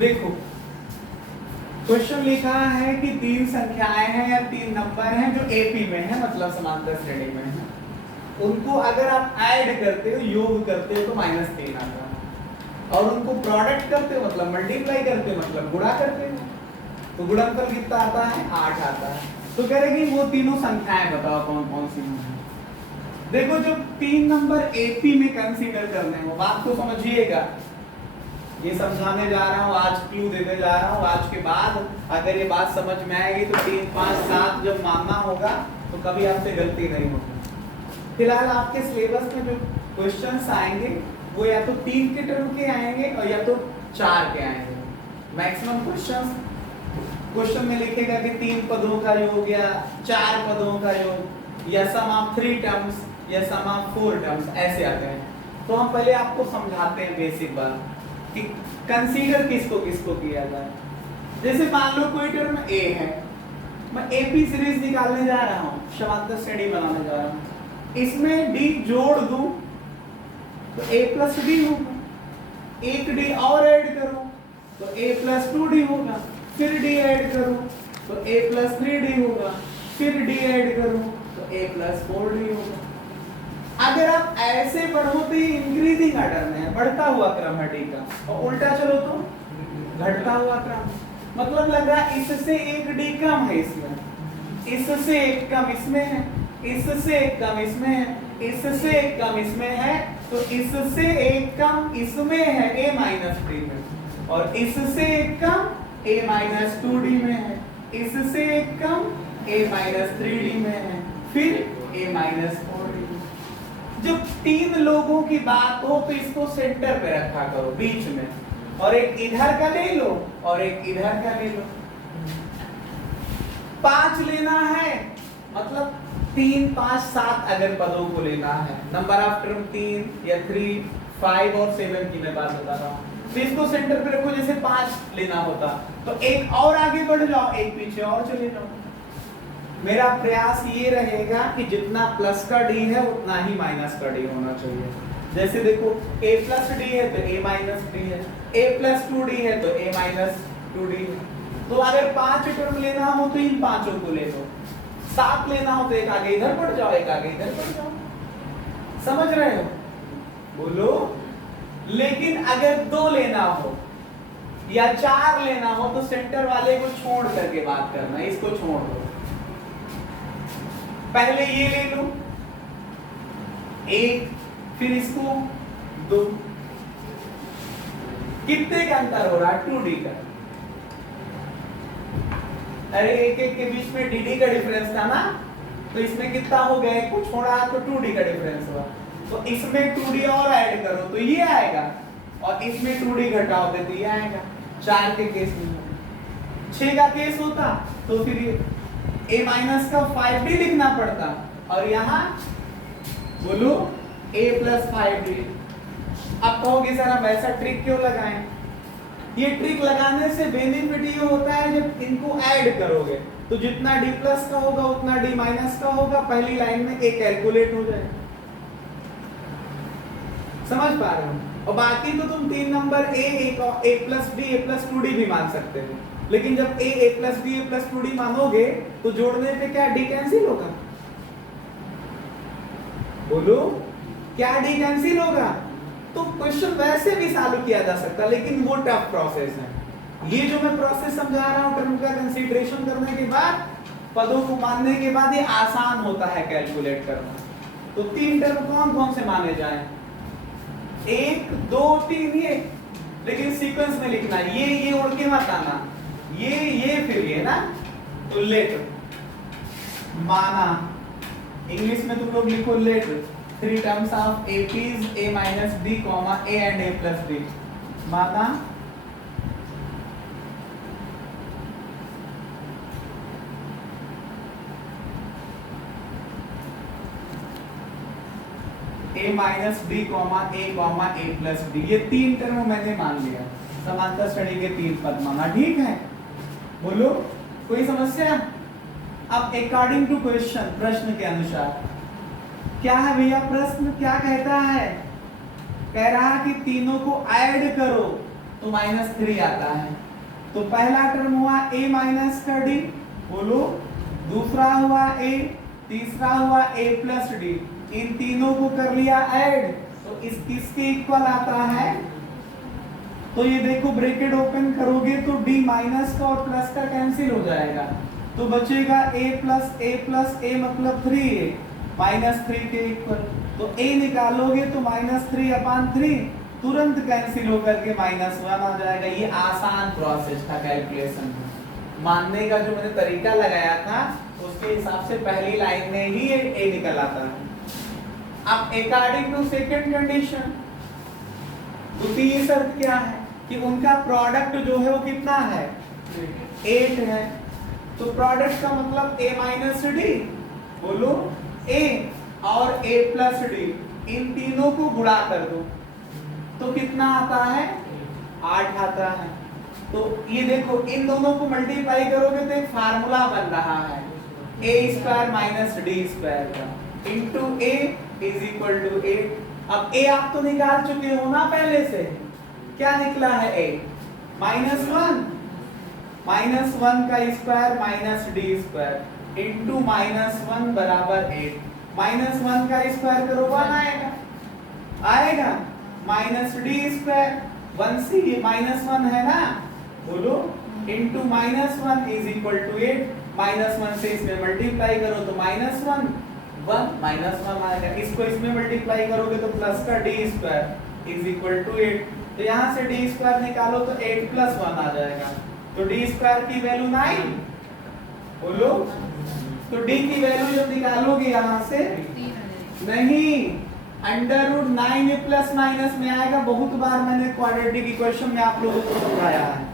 देखो क्वेश्चन लिखा है कि 3 संख्याएं हैं या 3 नंबर हैं जो एपी में है, मतलब समांतर श्रेणी में है। उनको अगर आप ऐड करते हो, योग करते हो तो -3 आता है, और उनको प्रोडक्ट करते हो मतलब मल्टीप्लाई करते हो मतलब गुणा करते हो, तो गुणनफल कितना आता है? 8 आता है। तो करेंगे वो तीनों संख्याएं बताओ कौन कौन सी हैं। देखो जो 3 नंबर एपी में कंसीडर करने हो, बात को समझिएगा, ये समझाने जा रहा हूँ, आज क्लू देने जा रहा हूँ। आज के बाद अगर ये बात समझ में आएगी तो 3, 5, 7 जब मानना होगा तो कभी आपसे गलती नहीं होगी। फिलहाल आपके सिलेबस में जो क्वेश्चंस आएंगे वो या तो 3 के टर्म के आएंगे और या तो 4 के आएंगे। मैक्सिमम क्वेश्चन में लिखेगा कि 3 पदों का योग या 4 पदों का योग या सम ऑफ 3 टर्म्स या सम ऑफ 4 टर्म्स, ऐसे आते हैं। तो हम पहले आपको समझाते हैं बेसिक बात कि कंसीडर किसको किसको किया जाए। जैसे मान लो कोई टर्म ए है, मैं एपी सीरीज निकालने जा रहा हूँ, समांतर श्रेणी बनाने जा रहा हूँ, इसमें डी जोड़ दूं तो a प्लस डी होगा, एक डी और ऐड करूं तो a प्लस 2d होगा, फिर डी ऐड करूं तो a प्लस 3d होगा, फिर डी ऐड करूं तो a प्लस 4d होगा। अगर आप ऐसे पढ़ो तो ये इंक्रीजिंग ऑर्डर में है, बढ़ता हुआ क्रम है डी का, और उल्टा चलो तो घटता हुआ क्रम। मतलब लग रहा है इससे एक डी कम है इसमें, इससे एक कम इसमें है, इससे एक कम इसमें है, इससे एक कम इसमें है, तो इससे एक कम इसमें है a माइनस 3 में, और इससे एक कम a माइनस 2d में है, इससे एक कम a माइनस 3d में है, फिर a माइनस 4d। जब 3 लोगों की बात हो तो इसको सेंटर पे रखा करो, बीच में, और एक इधर का ले लो और एक इधर का ले लो। 5 लेना है मतलब 3, 5, 7 अगर पदों को लेना है, नंबर ऑफ टर्म 3 या 3, 5 और 7 की मैं बात बता रहा हूँ, तो इसको सेंटर पे रखो। जैसे 5 लेना होता तो एक और आगे बढ़ जाओ, एक पीछे और चले जाओ। मेरा प्रयास ये रहेगा कि जितना प्लस का डी है उतना ही माइनस का डी होना चाहिए। जैसे देखो a प्लस डी है तो a माइनस डी है, a प्लस 2d है तो a माइनस 2d है। तो अगर 5 टर्म लेना हो तो इन पांचों को ले लो, 7 लेना हो तो एक आगे इधर बढ़ जाओ, एक आगे इधर बढ़ जाओ। समझ रहे हो? बोलो। लेकिन अगर 2 लेना हो या 4 लेना हो तो सेंटर वाले को छोड़ करके बात करना, इसको छोड़ दो। पहले ये ले लो 1, फिर इसको 2, कितने का अंतर हो रहा है? 2d का। अरे एक के बीच में dd का डिफरेंस था ना, तो इसमें कितना हो गया? को छोड़ा तो 2d का डिफरेंस हुआ, तो इसमें 2d और ऐड करो तो ये आएगा, और इसमें 2d घटाओ तो ये आएगा। 4 के केस में 6 का केस होता तो फिर ये a माइनस का 5d लिखना पड़ता, और यहाँ बोलो a प्लस 5d। अब कहोगे सर हम ऐसा ट्रिक क्यों लगाएं? ये ट्रिक लगाने से बेनिफिट ये होता है जब इनको ऐड करोगे तो जितना d प्लस का होगा उतना d माइनस का होगा, पहली लाइन में a कैलकुलेट हो जाएगा। समझ पा रहे हो? और बाकी तो तुम 3 number a plus d a plus 2d भी मान सकते हो, लेकिन जब a plus d a plus 2d मानोगे तो जोड़ने पे क्या d कैंसिल होगा? बोलो, क्या d कैंसिल होगा? तो क्वेश्चन वैसे भी सॉल्व किया जा सकता, लेकिन वो टफ प्रोसेस है। ये जो मैं प्रोसेस समझा रहा हूँ टर्म का कंसीडरेशन करने के बाद, पदों को मानने के बाद, ये आसान होता है कैलकुलेट करना। तो 3 टर्म कौन कौन से माने जाएं? 1, 2, 3 ये, लेकिन सीक्वेंस में लिखना। ये उड़ के मत आना, ये फिर ये ना, तो लेट माना। इंग्लिश में तुम लोग लिखो let 3 terms of APs a minus d, a and a plus d। माना a minus d, a plus d, ये 3 टर्म मैंने मान लिया। समांतर श्रेणी के 3 पद माना, ठीक है? बोलो, कोई समस्या? अब अकॉर्डिंग टू क्वेश्चन, प्रश्न के अनुसार क्या है भैया? प्रश्न क्या कहता है? कह रहा कि तीनों को ऐड करो तो -3 आता है। तो पहला टर्म हुआ a माइनस का d, बोलो, दूसरा हुआ a, तीसरा हुआ a प्लस d, इन तीनों को कर लिया ऐड, तो इस किसके इक्वल आता है? तो ये देखो ब्रैकेट ओपन करोगे तो d माइनस का और प्लस का कैंसिल हो जाएगा, तो बचेगा a प्लस a मतलब 3a -3 के इक्वल। तो a निकालोगे तो -3/3 तुरंत कैंसिल होकर के -1 आ जाएगा। ये आसान प्रोसेस था कैलकुलेशन का। मानने का जो मैंने तरीका लगाया था उसके हिसाब से पहली लाइन में ही a निकल आता है। अब अकॉर्डिंग टू सेकंड कंडीशन, दूसरी शर्त क्या है कि उनका प्रोडक्ट जो है वो कितना है? 8 है। तो प्रोडक्ट का मतलब a माइनस डी, बोलो, a और a प्लस डी, इन तीनों को गुणा कर दो तो कितना आता है? 8 आता है। तो ये देखो इन दोनों को मल्टीप्लाई करोगे तो एक फार्मूला बन रहा है a² माइनस डी स्क्वायर का into a is equal to 8। अब a आप तो निकाल चुके हो ना पहले से, क्या निकला है? a -1 का square minus D square into -1 बराबर 8। -1 का स्क्वायर करो 1 आएगा माइनस डी स्क्वायर, 1 से -1 है ना, बोलो, इंटू -1 इज इक्वल टू 8। -1 से इसमें मल्टीप्लाई करो तो -1 आएगा, इसको इसमें मल्टीप्लाई करोगे तो प्लस का D square is equal to 8। तो यहाँ से डी स्क्वायर निकालो तो 8 + 1 आ जाएगा, तो डी स्क्वायर की वैल्यू 9, बोलो। तो डी की वैल्यू जब निकालोगे यहाँ से, नहीं, √9 प्लस माइनस में आएगा। बहुत बार मैंने क्वाड्रेटिक इक्वेशन में आप लोगों को समझाया है।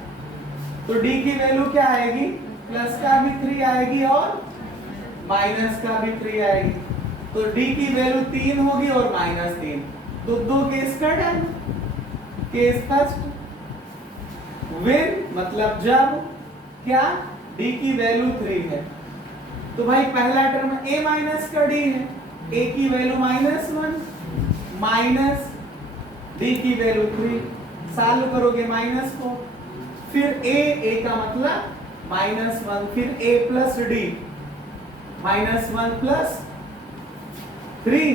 तो d की वैल्यू क्या आएगी? प्लस का भी 3 आएगी और माइनस का भी 3 आएगी। तो d की वैल्यू 3 होगी और -3। तो दो केस का डन। केस फर्स्ट, व्हेन मतलब जब क्या d की वैल्यू 3 है, तो भाई पहला टर्म a माइनस का d है, a की वैल्यू -1 माइनस d की वैल्यू 3, सॉल्व करोगे -4, फिर a का मतलब -1, फिर a प्लस d, -1 प्लस 3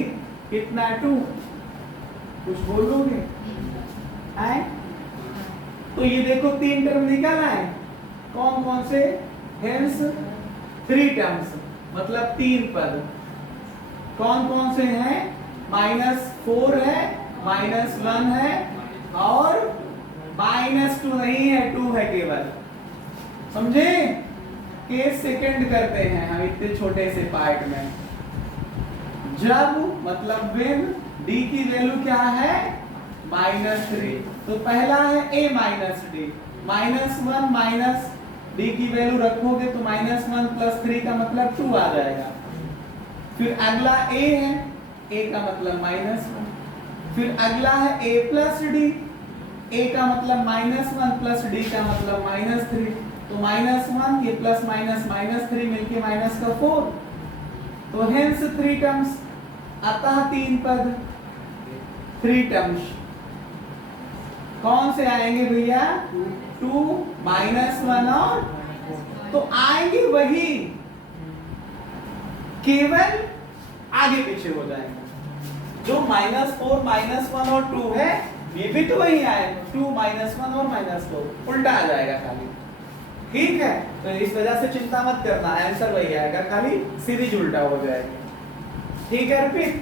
कितना 2, कुछ बोलोगे? आए? तो ये देखो 3 टर्म निकल आए, कौन कौन से? हेंस 3 टर्म्स मतलब 3 पद। कौन कौन से हैं? -4 है, -1 है और -2 नहीं है, 2 है केवल। समझे? केस सेकंड करते हैं हम इतने छोटे से पार्ट में। जब मतलब व्हेन d की वैल्यू क्या है? -3। तो पहला है a minus d, -1 minus d की वैल्यू रखोगे तो -1 प्लस 3 का मतलब 2 आ जाएगा। फिर अगला a है, a का मतलब -1। फिर अगला है a प्लस d, a का मतलब -1 प्लस d का मतलब -3। तो -1 ये प्लस माइनस -3 मिलके -4। तो हेंस 3 टर्म्स, अतः 3 पद, 3 टर्म्स। कौन से आएंगे भैया? 2 -1 और, तो आएंगे वही, केवल आगे पीछे हो जाएंगे। जो -4 -1 और 2 है ये भी तो वही आएगा, 2 -1 और -4 उल्टा आ जाएगा खाली। ठीक है, तो इस वजह से चिंता मत करना, आंसर वही आएगा, खाली सीरीज उल्टा हो जाएगी। ठीक है, रिपीट।